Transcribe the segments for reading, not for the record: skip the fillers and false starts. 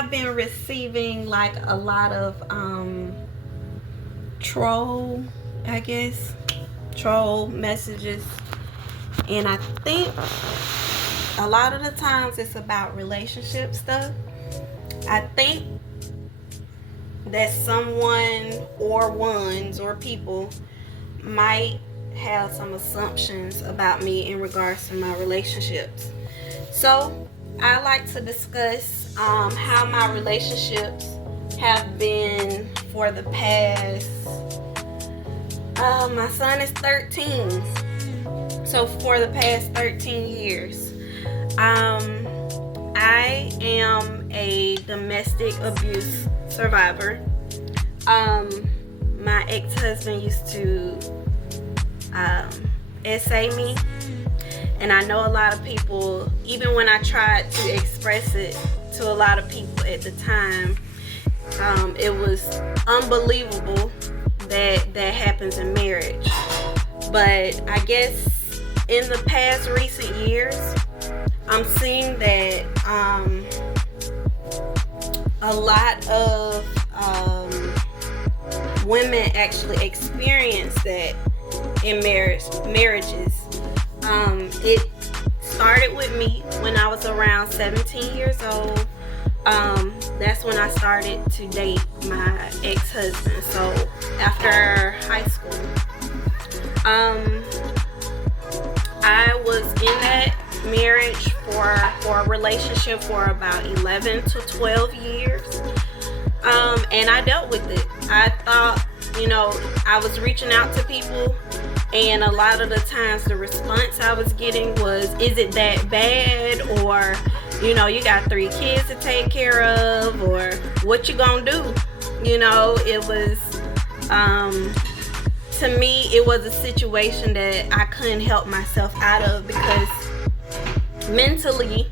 have been receiving like a lot of troll, I guess, troll messages, and I think a lot of the times it's about relationship stuff. I think that someone or ones or people might have some assumptions about me in regards to my relationships. So I like to discuss how my relationships have been for the past. My son is 13, so for the past 13 years, I am a domestic abuse survivor. My ex-husband used to essay me, and I know a lot of people, even when I tried to express it to a lot of people at the time, it was unbelievable that that happens in marriage. But I guess in the past recent years, I'm seeing that a lot of women actually experience that in marriages. It started with me when I was around 17 years old. That's when I started to date my ex-husband. So after high school, I was in that marriage for a relationship for about 11 to 12 years. And I dealt with it. I thought, I was reaching out to people, and a lot of the times the response I was getting was, is it that bad? Or, you got 3 kids to take care of, or what you gonna do? It was, to me, it was a situation that I couldn't help myself out of, because mentally,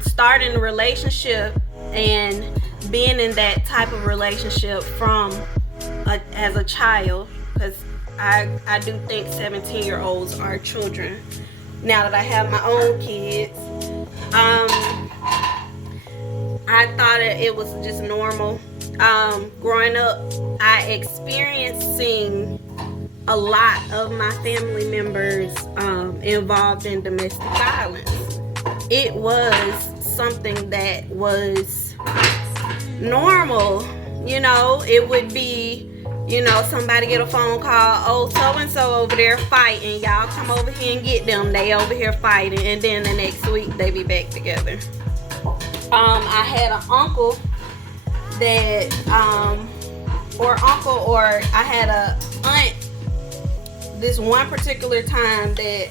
starting a relationship and being in that type of relationship as a child, because I do think 17-year-olds are children now that I have my own kids. I thought it was just normal. Growing up, I experienced seeing a lot of my family members involved in domestic violence. It was something that was normal. It would be, somebody get a phone call, oh, so-and-so over there fighting, y'all come over here and get them, they over here fighting, and then the next week they be back together. I had an uncle that, or I had a aunt this one particular time that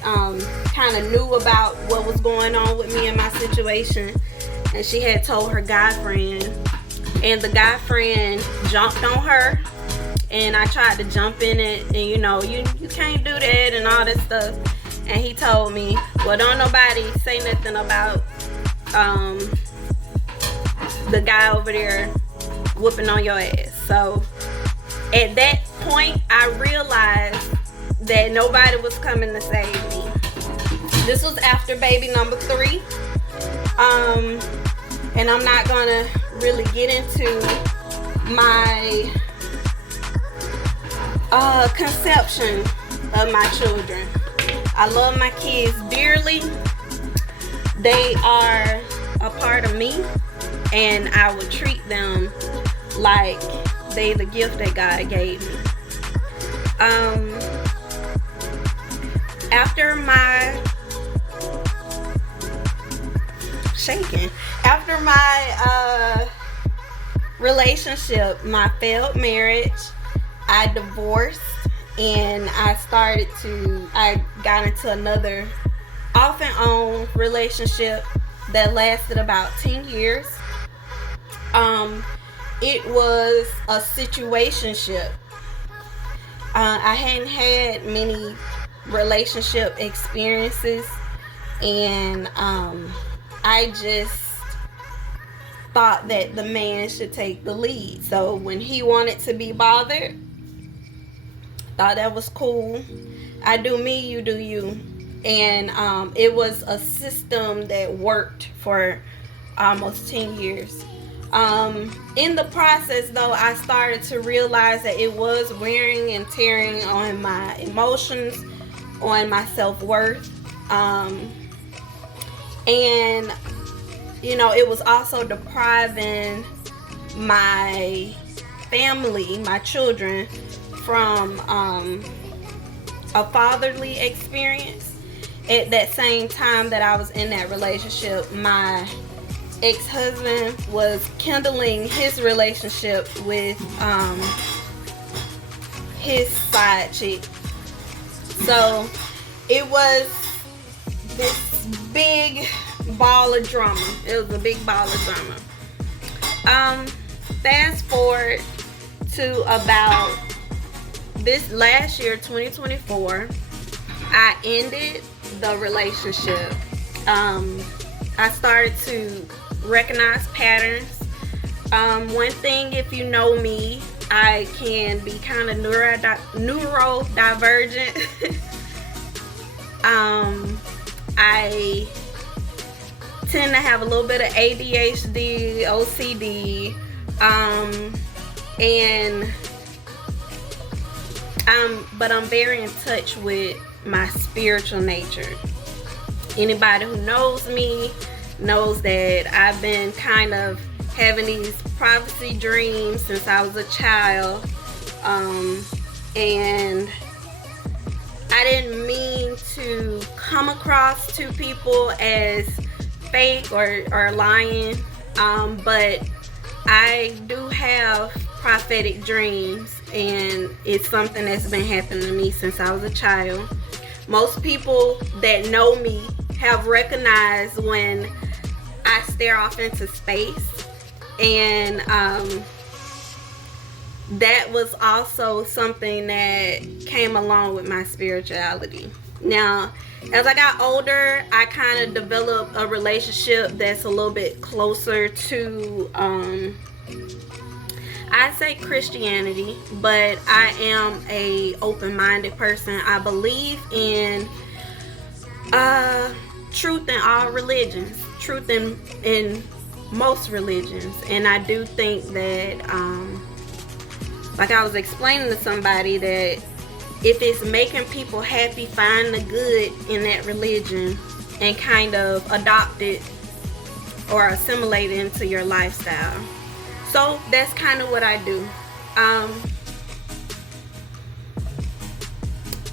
kind of knew about what was going on with me and my situation, and she had told her guy friend, and the guy friend jumped on her, and I tried to jump in it, and you can't do that and all this stuff, and he told me, well, don't nobody say nothing about the guy over there whooping on your ass. So at that point, I realized that nobody was coming to save me. This was after baby number 3. And I'm not gonna really get into my conception of my children. I love my kids dearly. They are a part of me, and I would treat them like they the gift that God gave me. After my relationship, my failed marriage, I divorced, and I got into another off and on relationship that lasted about 10 years. It was a situationship. I hadn't had many relationship experiences, and I just thought that the man should take the lead. So when he wanted to be bothered, thought that was cool. I do me, you do you. And it was a system that worked for almost 10 years. In the process, though, I started to realize that it was wearing and tearing on my emotions, on my self-worth. And, you know, it was also depriving my family, my children, from a fatherly experience. At that same time that I was in that relationship, my ex-husband was kindling his relationship with his side chick. So it was this big ball of drama. It was a big ball of drama. Fast forward to about this last year, 2024, I ended the relationship. I started to recognize patterns. One thing, if you know me, I can be kind of neurodivergent. I tend to have a little bit of ADHD, OCD, but I'm very in touch with my spiritual nature. Anybody who knows me knows that I've been kind of having these prophecy dreams since I was a child, and I didn't mean to come across to people as fake or lying, but I do have prophetic dreams, and it's something that's been happening to me since I was a child. Most people that know me have recognized when I stare off into space, and that was also something that came along with my spirituality. Now, as I got older, I kind of developed a relationship that's a little bit closer to, I'd say Christianity, but I am a open-minded person. I believe in truth in all religions, truth in most religions, and I do think that, like I was explaining to somebody, that if it's making people happy, find the good in that religion and kind of adopt it or assimilate it into your lifestyle. So that's kind of what I do.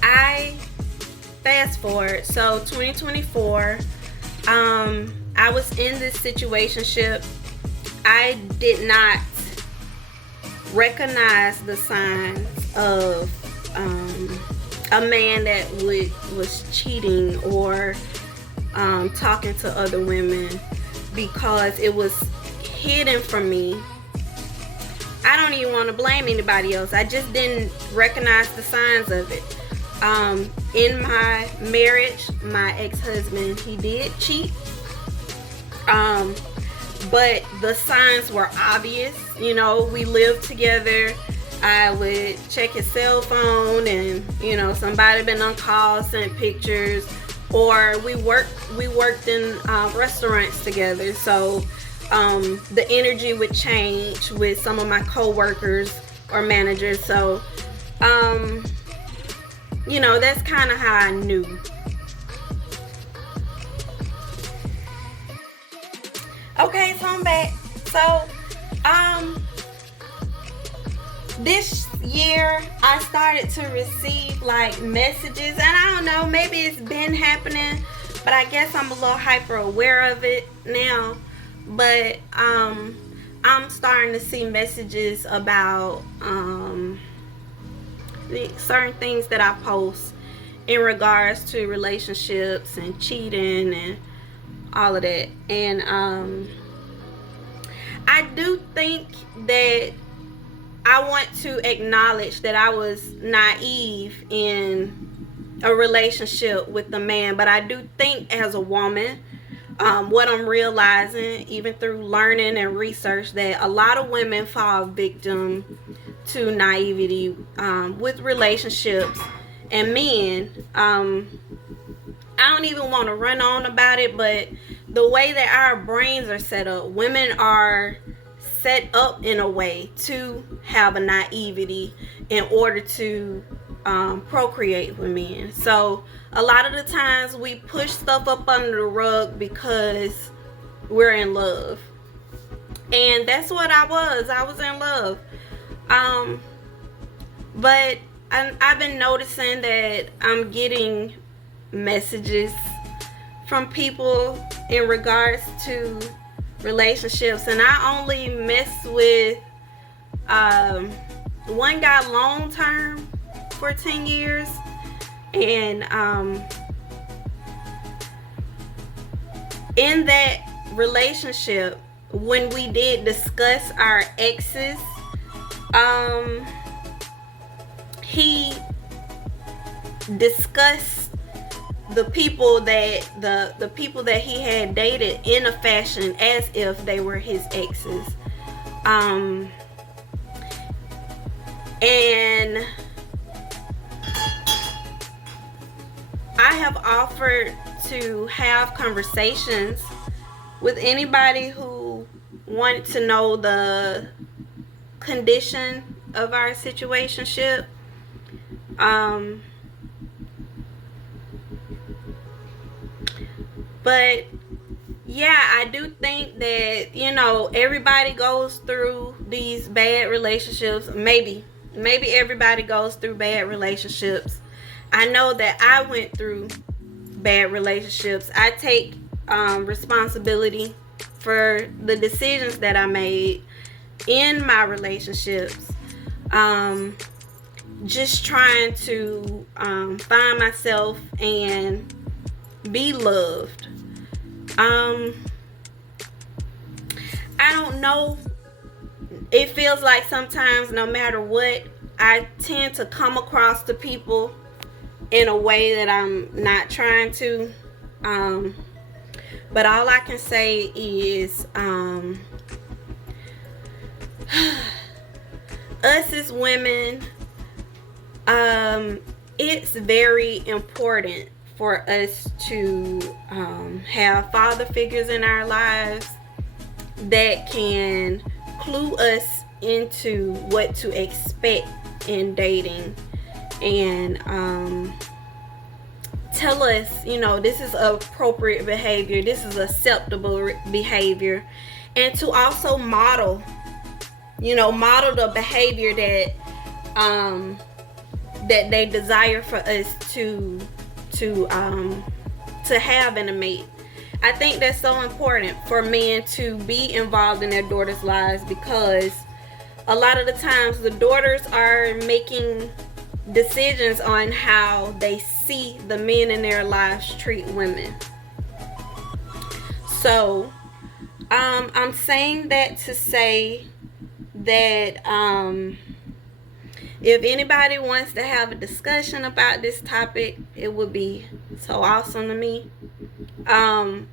I fast forward, so 2024, I was in this situationship. I did not recognize the signs of a man that was cheating or talking to other women, because it was hidden from me. I don't even want to blame anybody else. I just didn't recognize the signs of it. In my marriage, my ex-husband, he did cheat. But the signs were obvious. You know, we lived together. I would check his cell phone, and, you know, somebody been on call, sent pictures, or we worked in restaurants together. So the energy would change with some of my co-workers or managers. So you know, that's kind of how I knew. Okay, so I'm back. So this year I started to receive like messages, and I don't know, maybe it's been happening, but I guess I'm a little hyper aware of it now. But I'm starting to see messages about certain things that I post in regards to relationships and cheating and all of that. And I do think that I want to acknowledge that I was naive in a relationship with the man, but I do think as a woman, what I'm realizing, even through learning and research, that a lot of women fall victim to naivety with relationships and men. I don't even want to run on about it, but the way that our brains are set up, women are set up in a way to have a naivety in order to procreate with men. So a lot of the times we push stuff up under the rug because we're in love. And that's what I was in love. But I've been noticing that I'm getting messages from people in regards to relationships, and I only mess with one guy long term for 10 years, and in that relationship, when we did discuss our exes, he discussed the people that the people that he had dated in a fashion as if they were his exes, and I have offered to have conversations with anybody who wanted to know the condition of our situationship. But yeah, I do think that, you know, everybody goes through these bad relationships. Maybe everybody goes through bad relationships. I know that I went through bad relationships. I take responsibility for the decisions that I made in my relationships. Just trying to find myself and be loved. I don't know. It feels like sometimes, no matter what, I tend to come across to people in a way that I'm not trying to. But all I can say is us as women, it's very important for us to have father figures in our lives that can clue us into what to expect in dating, and tell us, you know, this is appropriate behavior, this is acceptable behavior, and to also model the behavior that that they desire for us to have in a mate. I think that's so important for men to be involved in their daughters' lives, because a lot of the times the daughters are making decisions on how they see the men in their lives treat women. So I'm saying that to say that if anybody wants to have a discussion about this topic, it would be so awesome to me. I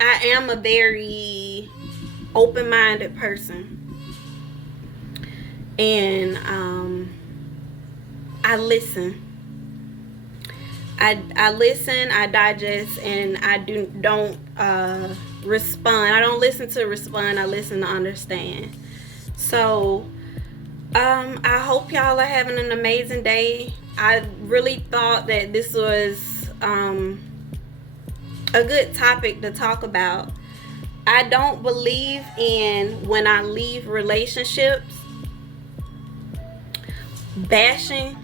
am a very open-minded person, and I listen. I listen, I digest, and I don't respond. I don't listen to respond, I listen to understand. So I hope y'all are having an amazing day. I really thought that this was a good topic to talk about. I don't believe in, when I leave relationships, bashing.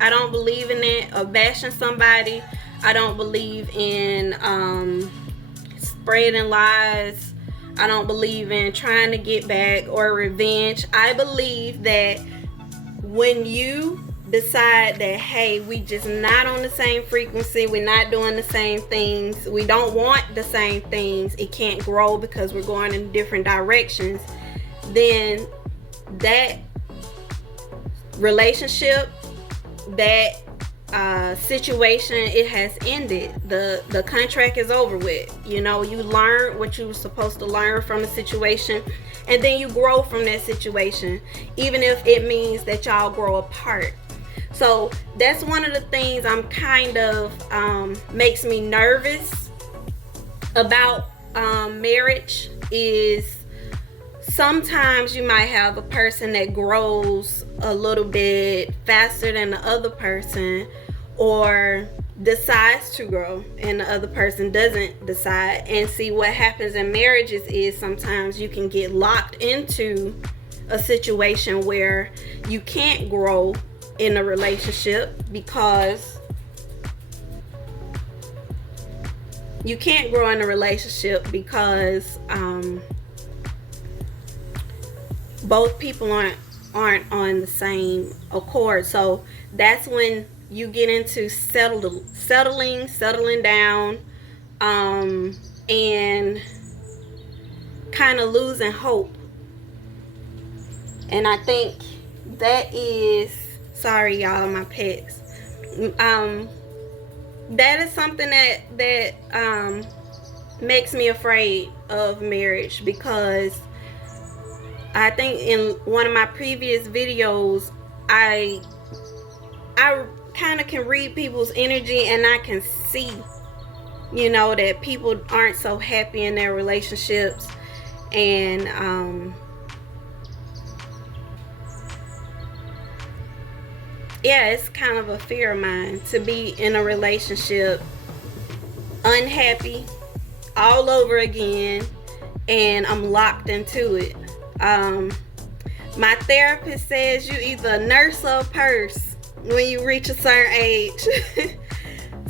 I don't believe in that, or bashing somebody. I don't believe in spreading lies. I don't believe in trying to get back or revenge. I believe that when you decide that, hey, we just not on the same frequency, we're not doing the same things, we don't want the same things, it can't grow because we're going in different directions, then that relationship, that situation, it has ended. The contract is over with. You know, you learn what you were supposed to learn from the situation, and then you grow from that situation, even if it means that y'all grow apart. So that's one of the things I'm kind of makes me nervous about marriage, is sometimes you might have a person that grows a little bit faster than the other person, or decides to grow and the other person doesn't decide. And see, what happens in marriages is sometimes you can get locked into a situation where you can't grow in a relationship because both people aren't on the same accord. So that's when you get into settling down, and kind of losing hope. And I think that is, sorry y'all, my pets. That is something that makes me afraid of marriage, because I think in one of my previous videos, I kind of can read people's energy, and I can see, that people aren't so happy in their relationships. And yeah, it's kind of a fear of mine to be in a relationship unhappy all over again, and I'm locked into it. My therapist says you either a nurse or a purse when you reach a certain age.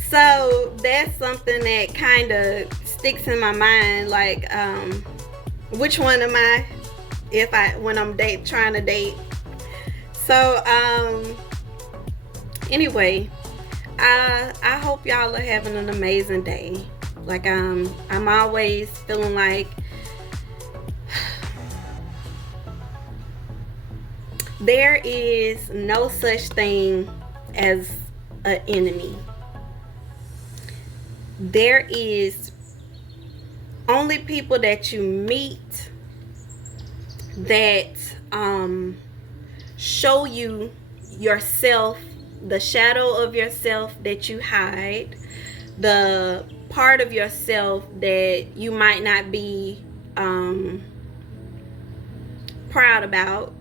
So that's something that kind of sticks in my mind, like which one am I when I'm trying to date. So anyway, I hope y'all are having an amazing day. Like I'm always feeling like there is no such thing as an enemy. There is only people that you meet that show you yourself, the shadow of yourself that you hide, the part of yourself that you might not be proud about.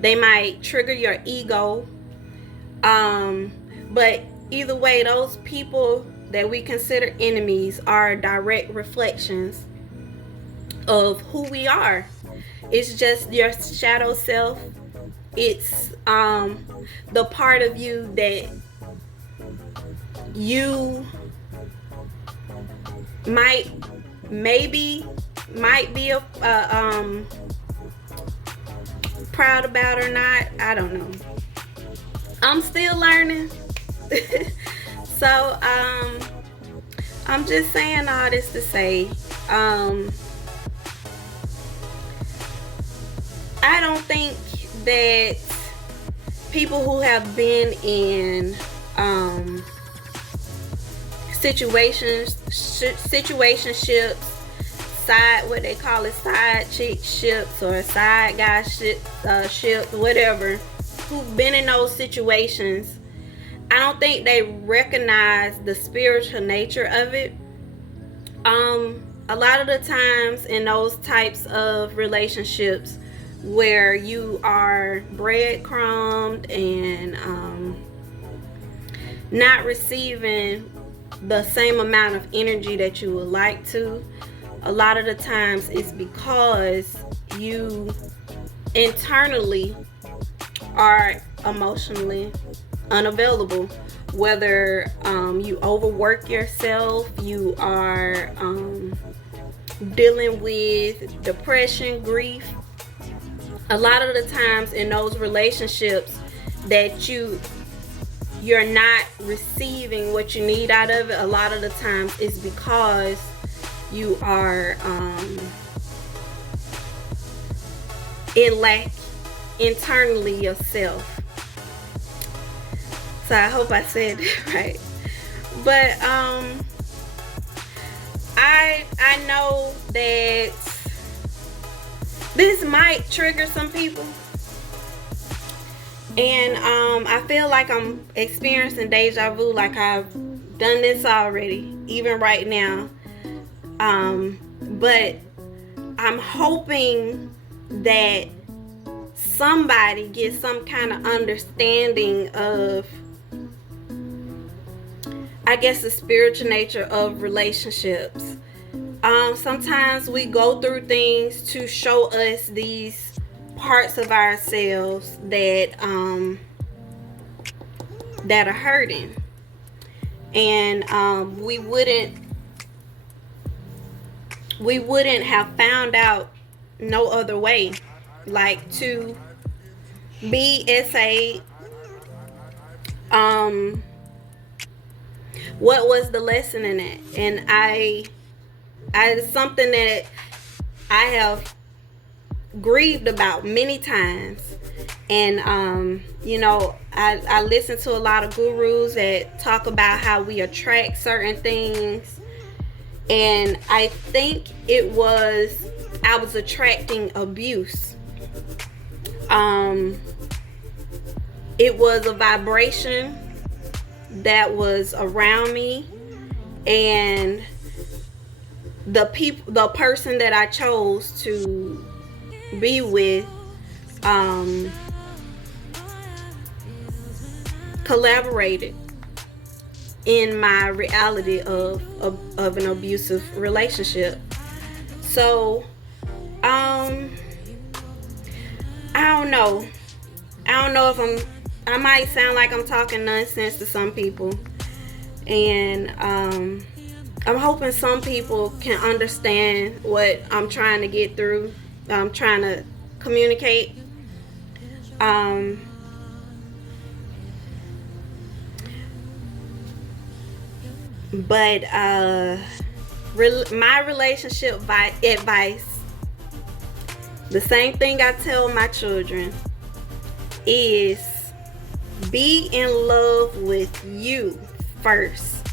They might trigger your ego, but either way, those people that we consider enemies are direct reflections of who we are. It's just your shadow self. It's the part of you that you might be proud about or not. I don't know. I'm still learning. So I'm just saying all this to say, I don't think that people who have been in situationships, what they call it, side chick ships or side guy ships, whatever, who've been in those situations, I don't think they recognize the spiritual nature of it. A lot of the times in those types of relationships where you are breadcrumbed and not receiving the same amount of energy that you would like to, a lot of the times it's because you internally are emotionally unavailable. Whether you overwork yourself, you are dealing with depression, grief. A lot of the times in those relationships that you're not receiving what you need out of it, a lot of the times it's because you are in lack internally yourself. So I hope I said that right. But I know that this might trigger some people, And I feel like I'm experiencing deja vu, like I've done this already, even right now. But I'm hoping that somebody gets some kind of understanding of, I guess, the spiritual nature of relationships. Sometimes we go through things to show us these parts of ourselves that that are hurting, and we wouldn't have found out no other way, like to be SA. What was the lesson in it? And I it's something that I have grieved about many times. And you know, I listen to a lot of gurus that talk about how we attract certain things, and I think I was attracting abuse. It was a vibration that was around me, and the person that I chose to be with collaborated in my reality of an abusive relationship. So I don't know if I might sound like I'm talking nonsense to some people, and I'm hoping some people can understand what I'm trying to get through. I'm trying to communicate. But my relationship advice, the same thing I tell my children, is be in love with you first.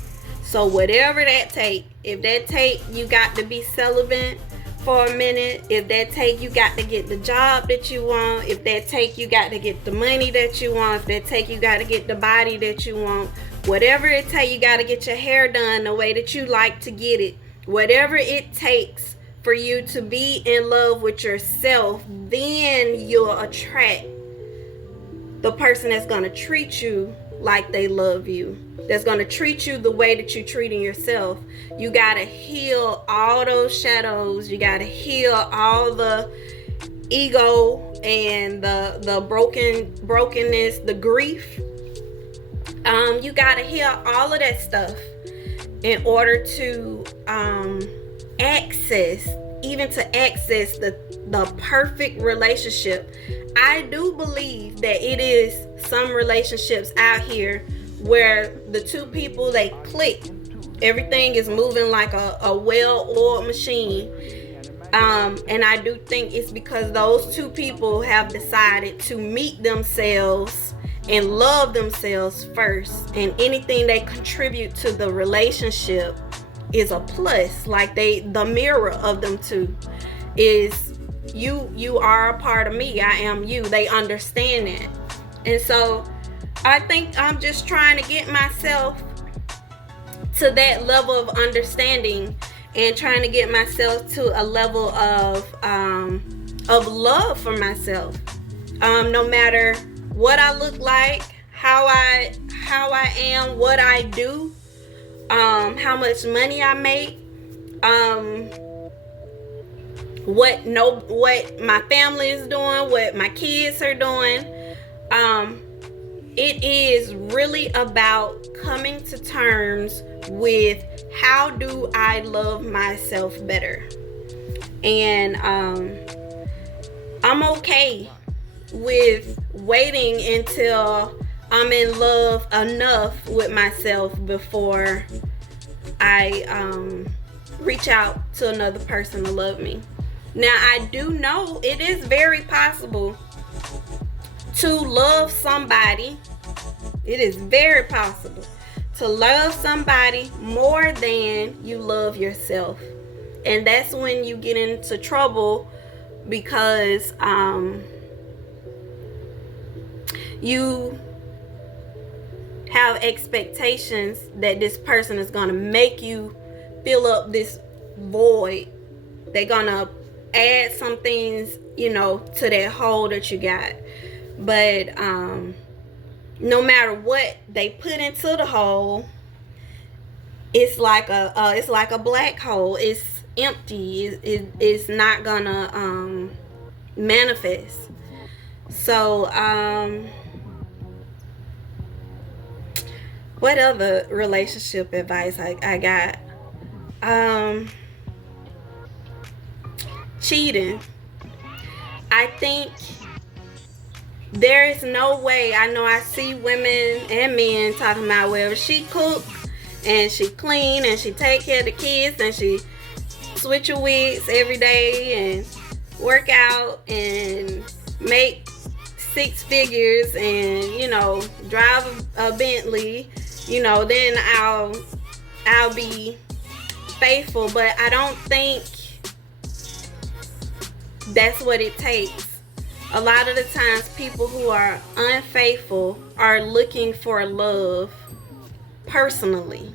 So whatever that take, if that take you got to be celibate for a minute, if that take you got to get the job that you want, if that take you got to get the money that you want, if that take you got to get the body that you want, whatever it take, you got to get your hair done the way that you like to get it, whatever it takes for you to be in love with yourself, then you'll attract the person that's going to treat you like they love you, that's going to treat you the way that you're treating yourself. You got to heal all those shadows. You got to heal all the ego and the brokenness, the grief. You got to heal all of that stuff in order to access the perfect relationship. I do believe that it is some relationships out here where the two people, they click. Everything is moving like a well-oiled machine. And I do think it's because those two people have decided to meet themselves and love themselves first. And anything they contribute to the relationship is a plus. Like the mirror of them two is, you are a part of me, I am you. They understand it. And so I think I'm just trying to get myself to that level of understanding, and trying to get myself to a level of love for myself. No matter what I look like, how I am, what I do, how much money I make, what my family is doing, what my kids are doing. It is really about coming to terms with, how do I love myself better? And I'm okay with waiting until I'm in love enough with myself before I reach out to another person to love me. Now, I do know it is very possible to love somebody. It is very possible to love somebody more than you love yourself. And that's when you get into trouble, because You have expectations that this person is going to make you fill up this void. They're going to add some things, to that hole that you got. But no matter what they put into the hole, it's like a black hole. It's empty. It's not gonna manifest. So what other relationship advice I got? Cheating. I think there is no way. I know I see women and men talking about, well, she cook and she clean and she take care of the kids and she switch her wigs every day and work out and make 6 figures and drive a Bentley, then I'll be faithful. But I don't think that's what it takes. A lot of the times people who are unfaithful are looking for love personally,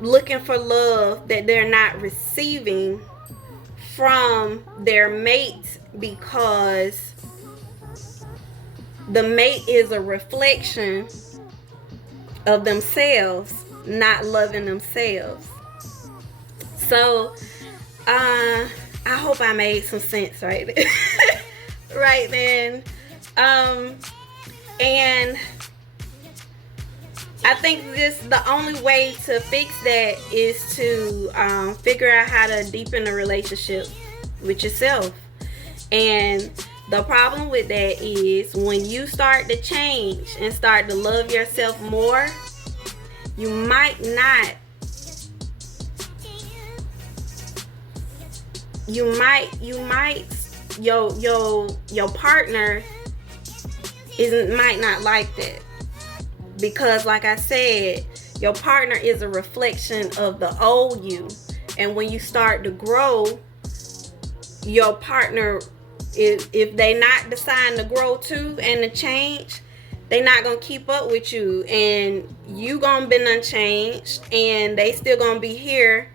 looking for love that they're not receiving from their mate, because the mate is a reflection of themselves, not loving themselves. So I hope I made some sense right then. And I think the only way to fix that is to figure out how to deepen the relationship with yourself. And the problem with that is when you start to change and start to love yourself more, you might your partner might not like that, because like I said, your partner is a reflection of the old you, and when you start to grow, your partner if they not deciding to grow too and to change, they not gonna keep up with you, and you gonna be unchanged, and they still gonna be here,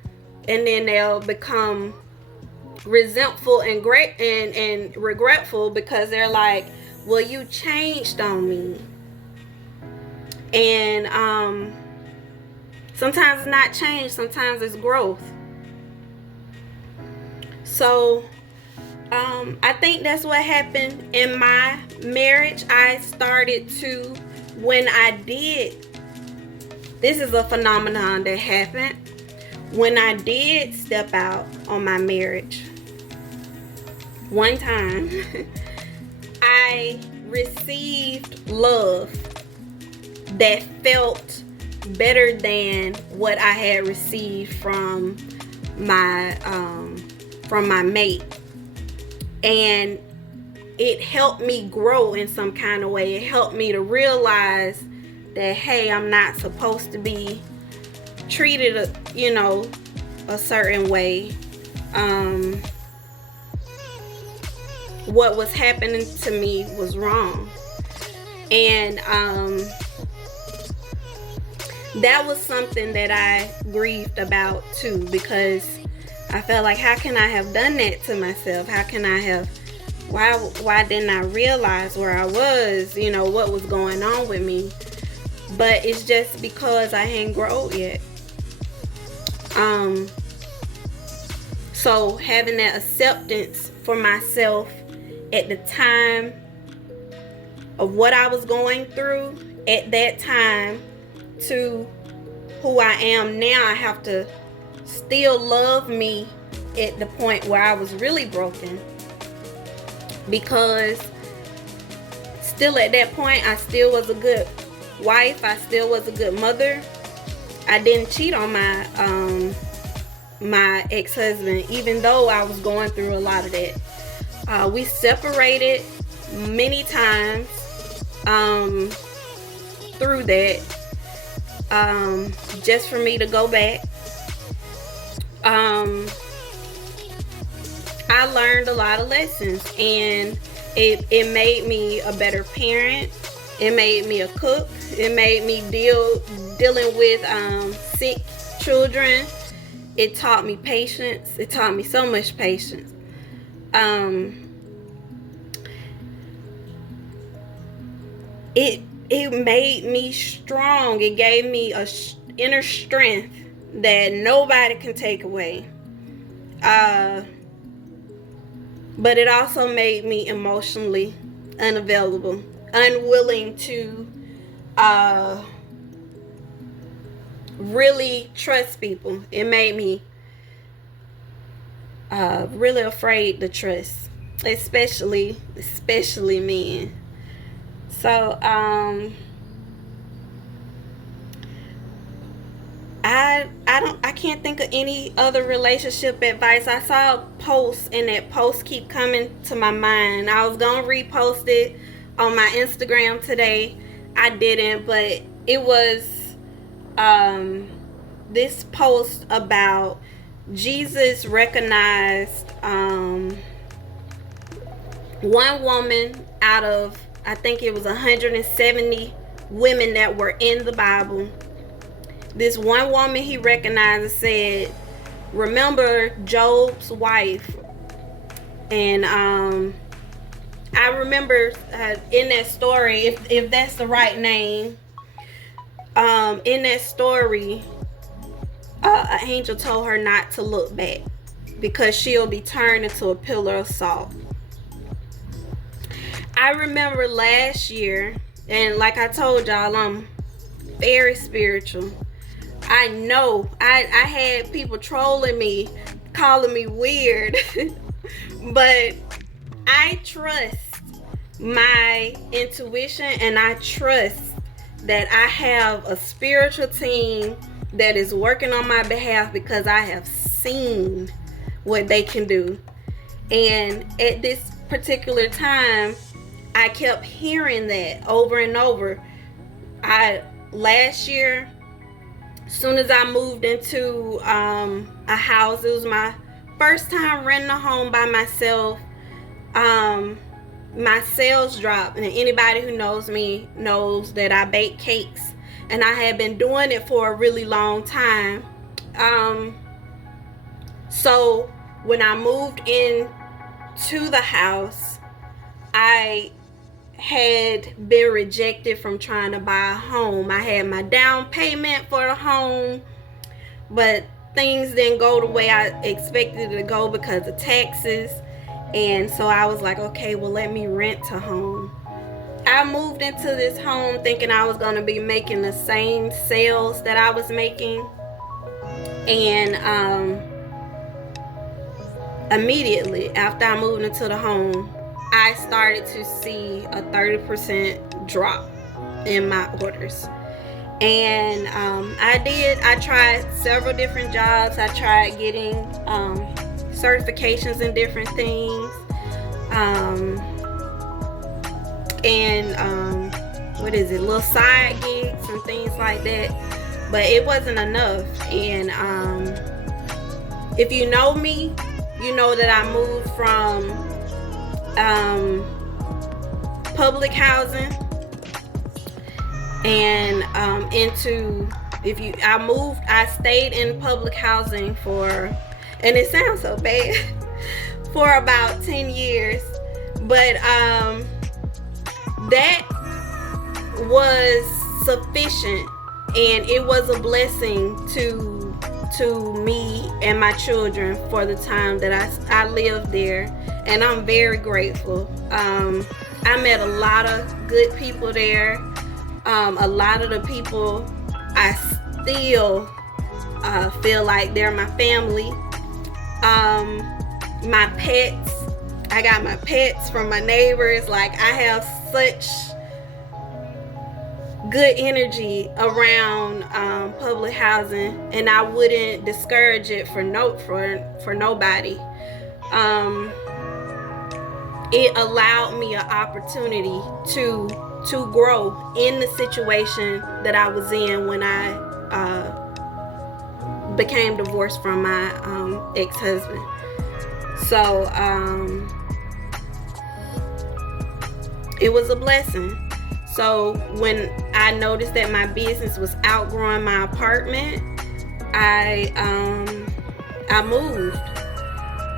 and then they'll become resentful and regretful because they're like, well, you changed on me. And sometimes it's not change, sometimes it's growth. So I think that's what happened in my marriage. I started to, when I did, this is a phenomenon that happened when I did step out on my marriage. One time I received love that felt better than what I had received from my mate, and it helped me grow in some kind of way. It helped me to realize that, hey, I'm not supposed to be treated a certain way. What was happening to me was wrong, and that was something that I grieved about too, because I felt like, how can I have done that to myself? How can I have, why didn't I realize where I was, what was going on with me? But it's just because I hadn't grown yet. So having that acceptance for myself at the time of what I was going through at that time to who I am now, I have to still love me at the point where I was really broken, because still at that point I still was a good wife, I still was a good mother. I didn't cheat on my ex-husband, even though I was going through a lot of that. We separated many times through that, just for me to go back. I learned a lot of lessons, and It made me a better parent. It made me a cook. It made me dealing with sick children. It taught me patience. It taught me so much patience. It made me strong. It gave me a inner strength that nobody can take away. But it also made me emotionally unavailable, unwilling to really trust people. It made me really afraid to trust, especially men. So I can't think of any other relationship advice. I saw a post, and that post keep coming to my mind. I was gonna repost it on my Instagram today. I didn't, but it was this post about Jesus recognized one woman out of, I think it was 170 women that were in the Bible. This one woman he recognized and said, remember Job's wife. And I remember in that story, if that's the right name, in that story, an angel told her not to look back because she'll be turned into a pillar of salt. I remember last year, and like I told y'all, I'm very spiritual. I know I had people trolling me, calling me weird, but I trust my intuition, and I trust that I have a spiritual team that is working on my behalf because I have seen what they can do. And at this particular time, I kept hearing that over and over. Last year, as soon as I moved into a house, it was my first time renting a home by myself. My sales dropped, and anybody who knows me knows that I bake cakes, and I had been doing it for a really long time. So when I moved in to the house, I had been rejected from trying to buy a home. I had my down payment for the home, but things didn't go the way I expected it to go because of taxes. And so I was like, okay, well, let me rent a home. I moved into this home thinking I was going to be making the same sales that I was making. And immediately after I moved into the home, I started to see a 30% drop in my orders. And I tried several different jobs. I tried getting certifications in different things. Little side gigs and things like that. But it wasn't enough. And if you know me, you know that I moved from public housing and I stayed in public housing for, and it sounds so bad, for about 10 years. But that was sufficient, and it was a blessing to me and my children for the time that I lived there, and I'm very grateful. I met a lot of good people there. A lot of the people I still feel like they're my family. My pets, I got my pets from my neighbors. Like, I have such good energy around public housing, and I wouldn't discourage it for nobody. It allowed me an opportunity to grow in the situation that I was in when I became divorced from my ex-husband. So it was a blessing. So when I noticed that my business was outgrowing my apartment, I moved,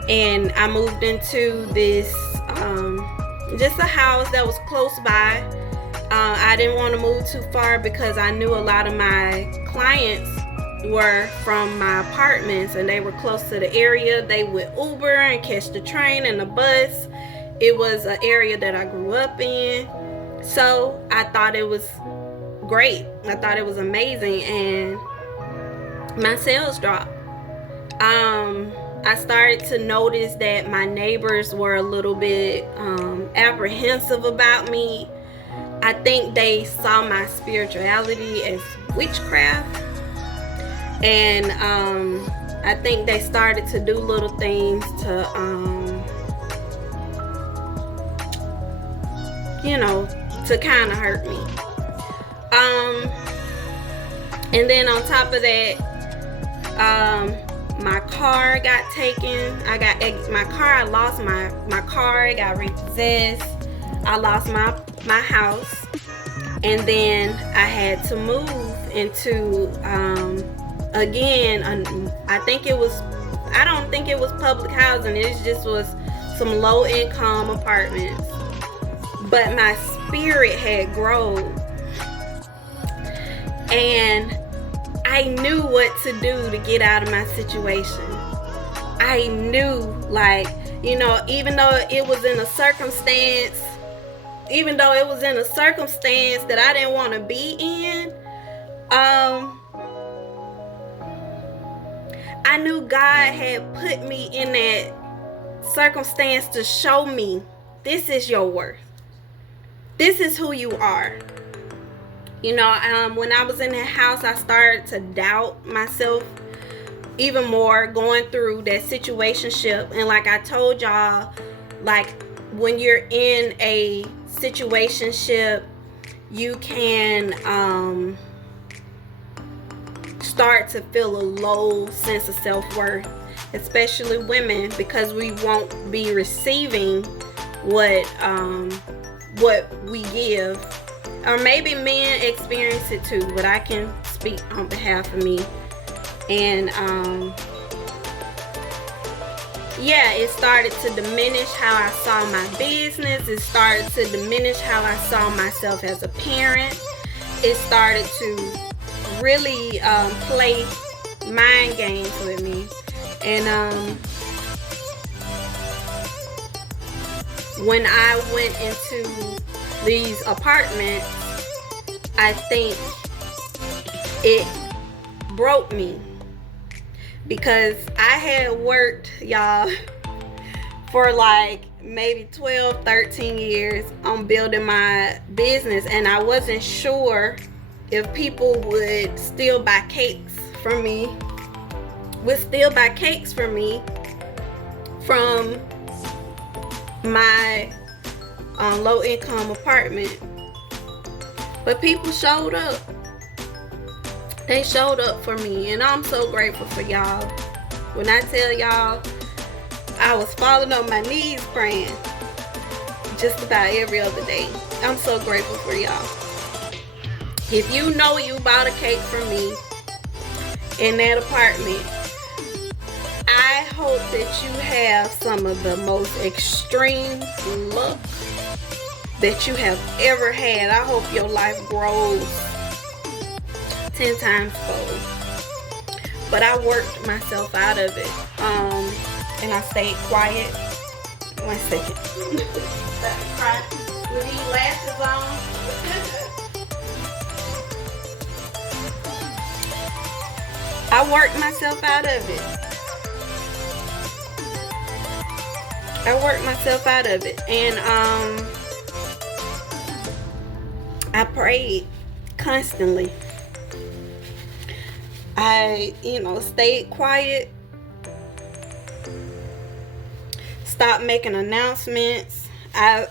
and I moved into this just a house that was close by. I didn't want to move too far because I knew a lot of my clients were from my apartments and they were close to the area. They would Uber and catch the train and the bus. It was an area that I grew up in. So I thought it was great. I thought it was amazing, and my sales dropped. I started to notice that my neighbors were a little bit apprehensive about me. I think they saw my spirituality as witchcraft, and I think they started to do little things to to kind of hurt me. And then on top of that, my car got taken. I lost my car. It got repossessed. I lost my house, and then I had to move into again. I don't think it was public housing. It just was some low income apartments. But my spirit had grown, and I knew what to do to get out of my situation. I knew, even though it was in a circumstance that I didn't want to be in, I knew God had put me in that circumstance to show me, this is your worth. This is who you are. When I was in that house, I started to doubt myself even more, going through that situationship. And like I told y'all, when you're in a situationship, you can start to feel a low sense of self-worth, especially women, because we won't be receiving what we give. Or maybe men experience it too, but I can speak on behalf of me. And it started to diminish how I saw my business. It started to diminish how I saw myself as a parent. It started to really play mind games with me. And when I went into these apartments, I think it broke me, because I had worked, y'all, for maybe 12, 13 years on building my business, and I wasn't sure if people would still buy cakes from me, from my low income apartment. But people showed up. They showed up for me, and I'm so grateful for y'all. When I tell y'all, I was falling on my knees praying just about every other day. I'm so grateful for y'all. If you know you bought a cake from me in that apartment, I hope that you have some of the most extreme luck that you have ever had. I hope your life grows 10 times fold. But I worked myself out of it. And I stayed quiet. 1 second. With these lashes on. I worked myself out of it. And I prayed constantly. I, stayed quiet. Stopped making announcements. I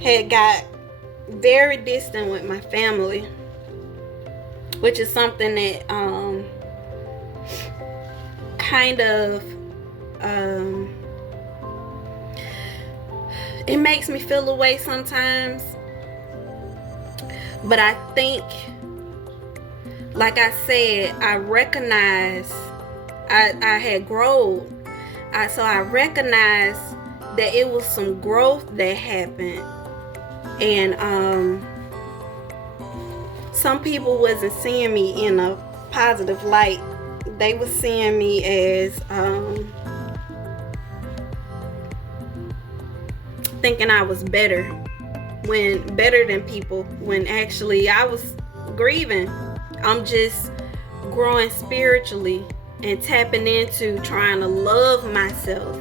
had got very distant with my family, which is something that kind of It makes me feel away sometimes. But I think, like I said, I recognize I had grown. So I recognized that it was some growth that happened. And some people wasn't seeing me in a positive light. They were seeing me as thinking I was better than people, when actually I was grieving. I'm just growing spiritually and tapping into trying to love myself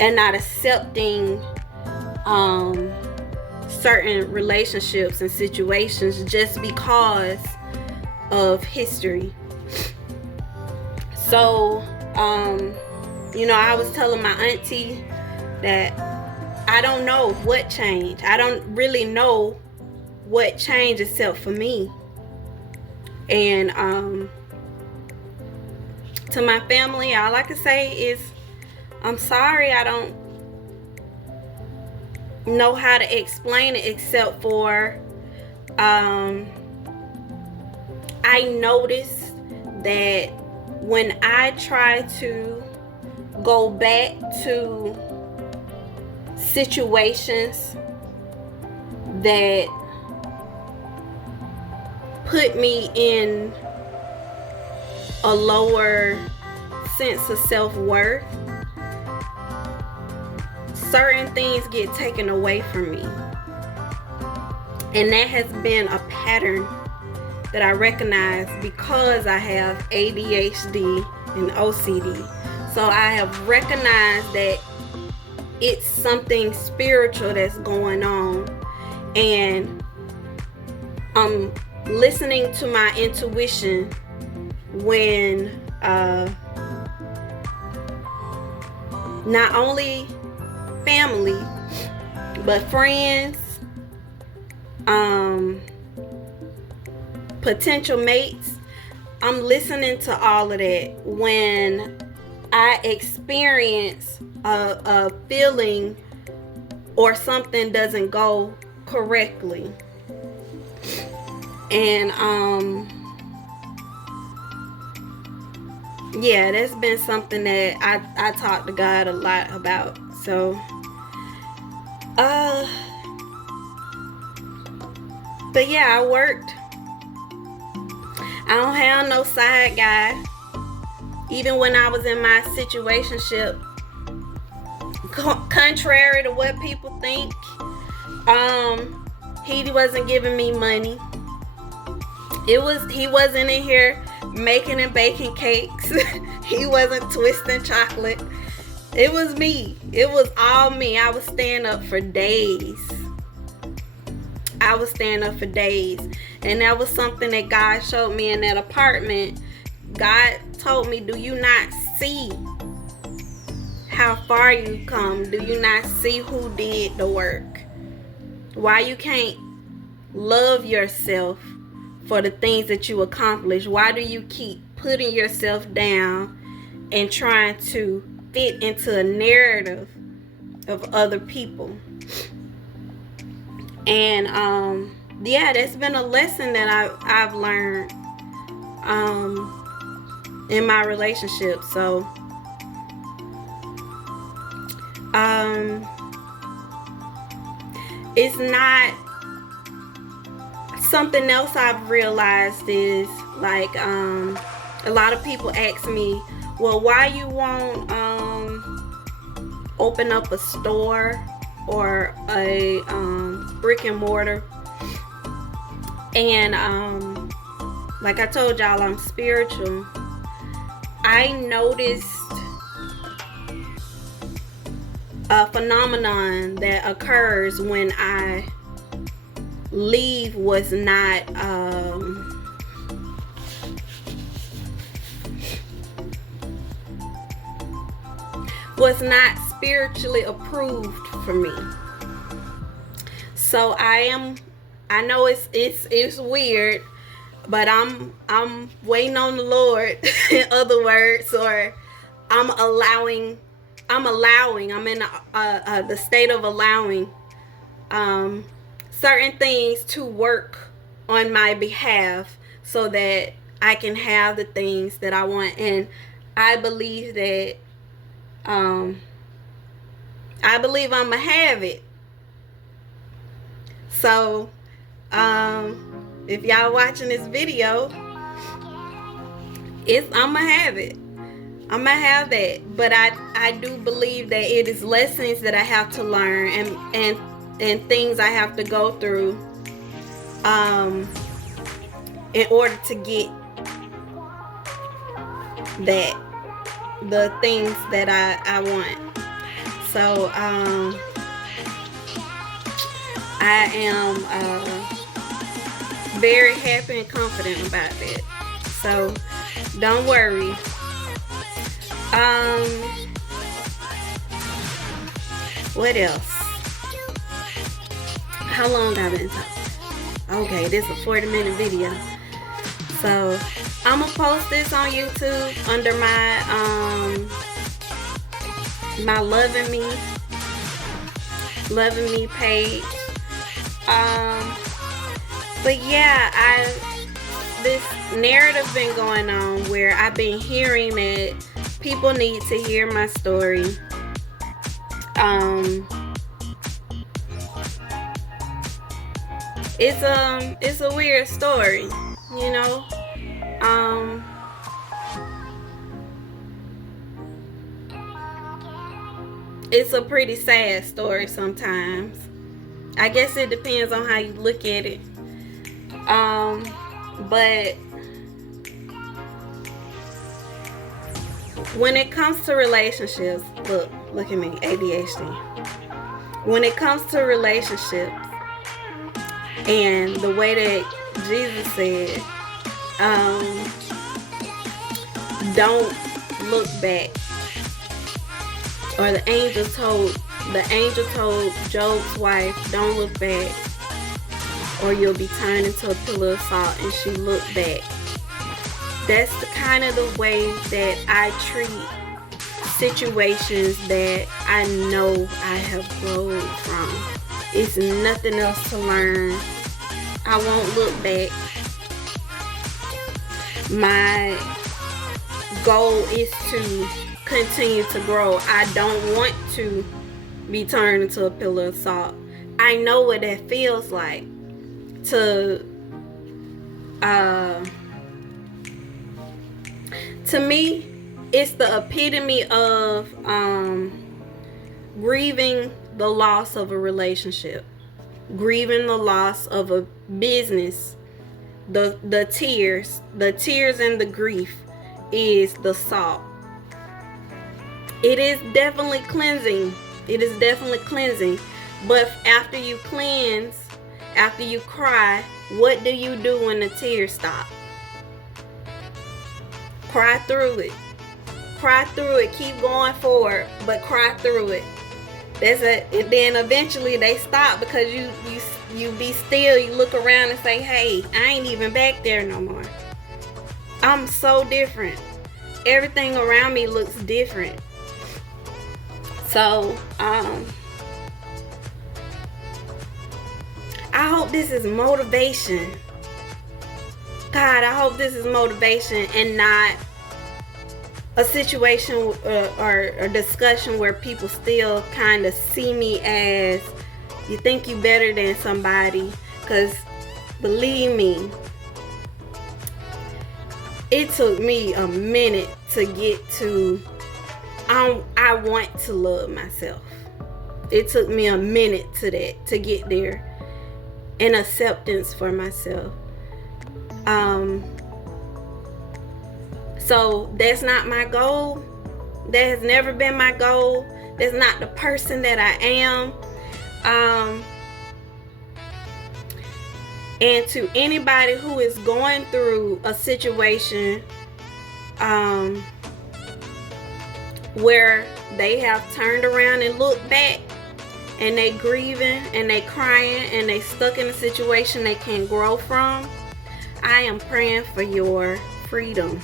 and not accepting certain relationships and situations just because of history. So I was telling my auntie that I don't know what changed. I don't really know what changed except for me. And to my family, all I can say is I'm sorry. I don't know how to explain it except for I noticed that when I try to go back to situations that put me in a lower sense of self-worth, certain things get taken away from me. And that has been a pattern that I recognize because I have ADHD and OCD. So I have recognized that it's something spiritual that's going on, and I'm listening to my intuition when not only family but friends, potential mates. I'm listening to all of that when I experience a feeling or something doesn't go correctly. And that's been something that I talk to God a lot about. So but yeah, I worked. I don't have no side guy. Even when I was in my situationship, contrary to what people think, he wasn't giving me money. He wasn't in here making and baking cakes. He wasn't twisting chocolate. It was me. It was all me. I was staying up for days. And that was something that God showed me in that apartment. God told me, do you not see how far you come? Do you not see who did the work? Why you can't love yourself for the things that you accomplish? Why do you keep putting yourself down and trying to fit into a narrative of other people? And that's been a lesson that I've learned in my relationship. So it's not something else I've realized is like a lot of people ask me, well, why you won't open up a store or a brick and mortar? And like I told y'all, I'm spiritual. I noticed a phenomenon that occurs when I leave was not spiritually approved for me. So I know it's weird, but I'm waiting on the Lord, in other words, or I'm I'm allowing, I'm in the state of allowing certain things to work on my behalf so that I can have the things that I want. And I believe that I believe I'm gonna have it. So if y'all watching this video, I'm gonna have it. I'm gonna have that. But I do believe that it is lessons that I have to learn and things I have to go through in order to get the things that I want. So I am very happy and confident about that. So don't worry. What else? How long I've been talking? Okay, this is a 40-minute video. So I'm gonna post this on YouTube under my my Loving Me page. But yeah, this narrative been going on where I've been hearing that people need to hear my story. It's a weird story, you know. It's a pretty sad story sometimes. I guess it depends on how you look at it. But when it comes to relationships, look at me, ADHD. When it comes to relationships, and the way that Jesus said, don't look back. Or the angel told Job's wife, don't look back, or you'll be turned into a pillar of salt. And she looked back. That's the kind of the way that I treat situations that I know I have grown from. It's nothing else to learn. I won't look back. My goal is to continue to grow. I don't want to be turned into a pillar of salt. I know what that feels like to me, it's the epitome of grieving the loss of a relationship, grieving the loss of a business. The tears and the grief is the salt. It is definitely cleansing. It is definitely cleansing. But after you cleanse, after you cry, what do you do when the tears stop? Cry through it. Cry through it. Keep going forward, but cry through it. Then eventually they stop because you be still. You look around and say, hey, I ain't even back there no more. I'm so different. Everything around me looks different. So, I hope this is motivation. God, I hope this is motivation and not a situation or a discussion where people still kind of see me as, you think you better than somebody. Because believe me, it took me a minute to get to I want to love myself. It took me a minute to get there, and acceptance for myself. So that's not my goal. That has never been my goal. That's not the person that I am. And to anybody who is going through a situation where they have turned around and looked back, and they grieving and they crying and they stuck in a situation they can't grow from, I am praying for your freedom.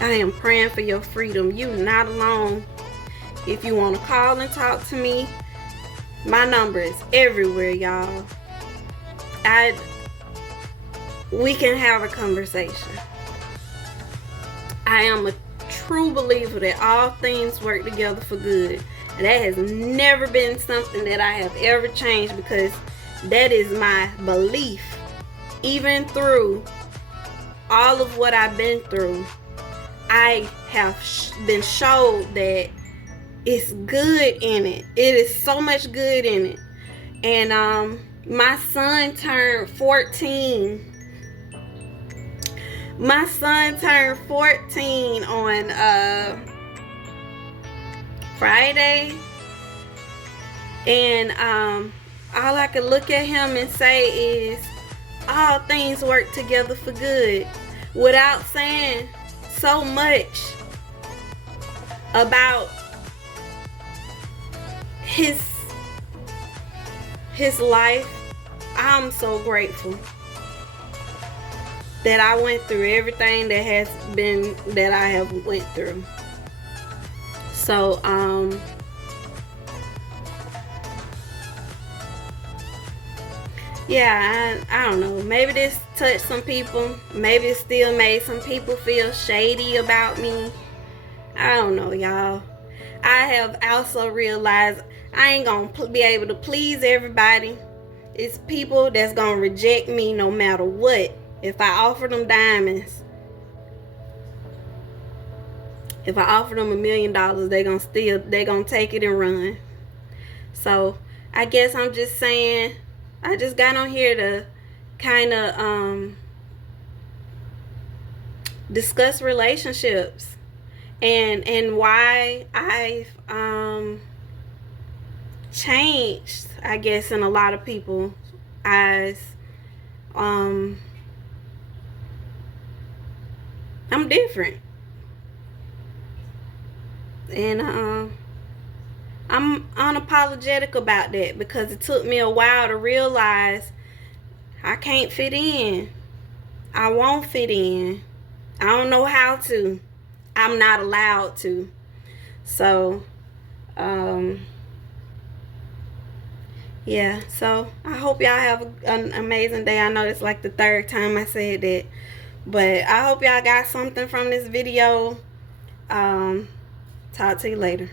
I am praying for your freedom. You're not alone If you want to call and talk to me, my number is everywhere, y'all. We can have a conversation. I am a true believer that all things work together for good. And that has never been something that I have ever changed, because that is my belief. Even through all of what I've been through, I have been showed that it's good in it. It is so much good in it. And my son turned 14. My son turned 14 on Friday. And all I could look at him and say is, all things work together for good, without saying so much about his life. I'm so grateful that I went through everything that I have went through. So yeah, I don't know. Maybe this touched some people. Maybe it still made some people feel shady about me. I don't know, y'all. I have also realized I ain't gonna be able to please everybody. It's people that's gonna reject me no matter what. If I offer them diamonds, if I offer them $1 million, they gonna take it and run. So I guess I'm just saying, I just got on here to kind of discuss relationships and why I've changed, I guess, in a lot of people's eyes. I'm different, and I'm unapologetic about that, because it took me a while to realize I can't fit in. I won't fit in. I don't know how to. I'm not allowed to. So, yeah. So I hope y'all have an amazing day. I know it's like the third time I said that, but I hope y'all got something from this video. Talk to you later.